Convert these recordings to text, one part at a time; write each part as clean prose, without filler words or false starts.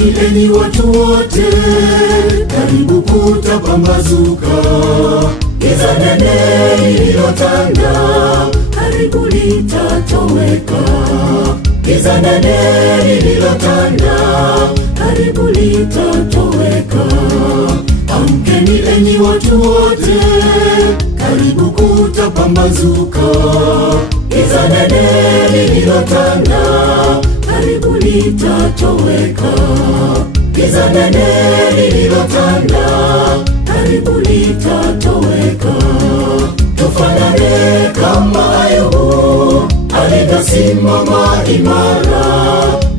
Amkeni enyi watu wote, karibu kutapambazuka. Giza nene lililotanda, karibu litatoweka. Giza nene lililotanda, karibu litatoweka. Amkeni enyi watu wote, karibu kutapambazuka. Giza nene lililotanda, karibu litatoweka. Giza nene lililotanda, karibu litatoweka. Tufanane kama Ayubu alivyosimama imara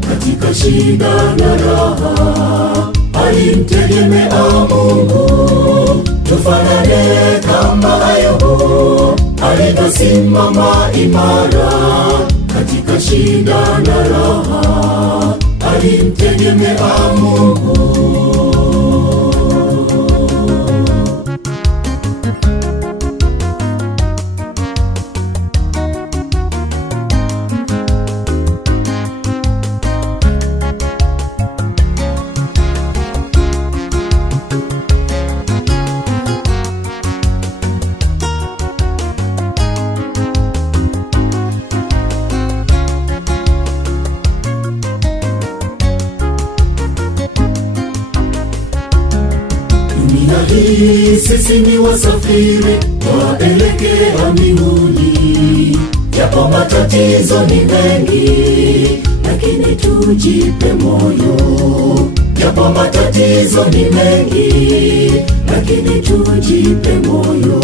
katika shida na raha, alimtegemea Mungu. Tufanane kama Ayubu alivyosimama imara katika shida na raha, alimtegemea Mungu. Sisi ni wasafiri waelekea mbinguni, japo matatizo ni mengi, lakini tujipe moyo. Japo matatizo ni mengi, lakini tujipe moyo.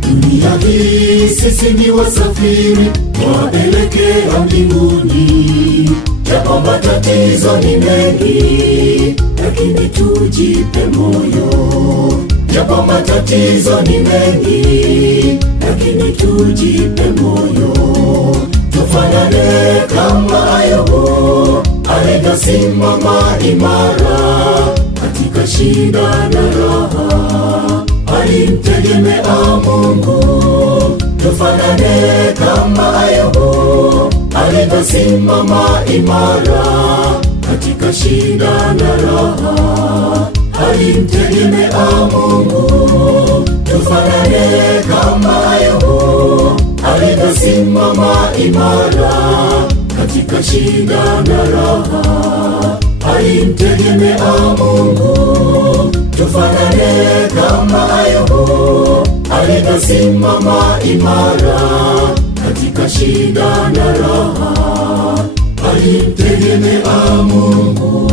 Dunia hii sisi ni wasafiri waelekea mbinguni, japo matatizo ni mengi, lakini tujipe moyo. Japo matatizo ni mengi, lakini tujipe moyo. Tufanane kama Ayubu alivyosimama imara katika shida na raha, alimtegemea Mungu. Tufanane kama Ayubu alivyosimama imara katika shida na raha, alimtegemea Mungu. Tufanane kama Ayubu alivyosimama imara katika shida na raha, alimtegemea Mungu. Tufanane kama Ayubu alivyosimama imara katika shida na raha, alimtegemea Mungu.